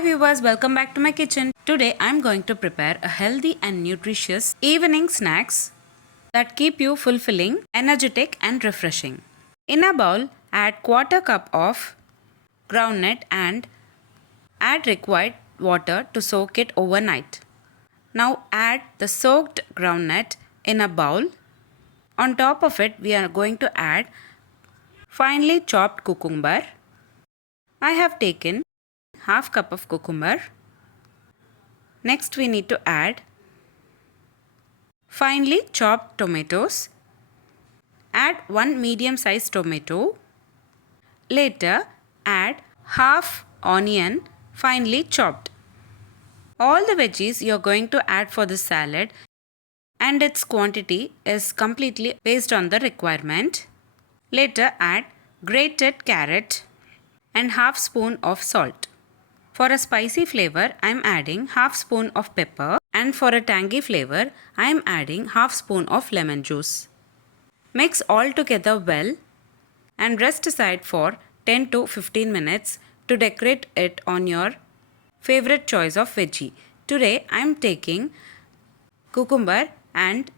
Hi viewers, welcome back to my kitchen. Today I'm going to prepare a healthy and nutritious evening snacks that keep you fulfilling, energetic and refreshing. In a bowl, add quarter cup of groundnut and add required water to soak it overnight. Now add the soaked groundnut in a bowl. On top of it, we are going to add finely chopped cucumber. I have taken half cup of cucumber. Next we need to add finely chopped tomatoes. Add one medium sized tomato. Later add half onion finely chopped. All the veggies you are going to add for this salad and its quantity is completely based on the requirement. Later add grated carrot and half spoon of salt. For a spicy flavor, I am adding half spoon of pepper, and for a tangy flavor, I am adding half spoon of lemon juice. Mix all together well and rest aside for 10 to 15 minutes to decorate it on your favorite choice of veggie. Today I am taking cucumber and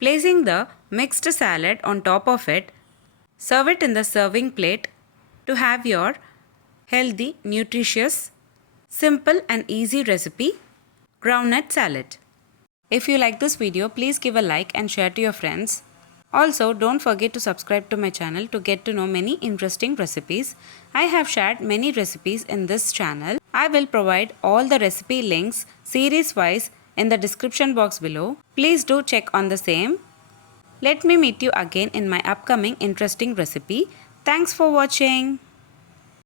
placing the mixed salad on top of it. Serve it in the serving plate to have your healthy, nutritious, simple and easy recipe, groundnut salad. If you like this video, please give a like and share to your friends. Also, don't forget to subscribe to my channel to get to know many interesting recipes. I have shared many recipes in this channel. I will provide all the recipe links series wise in the description box below. Please do check on the same. Let me meet you again in my upcoming interesting recipe. Thanks for watching.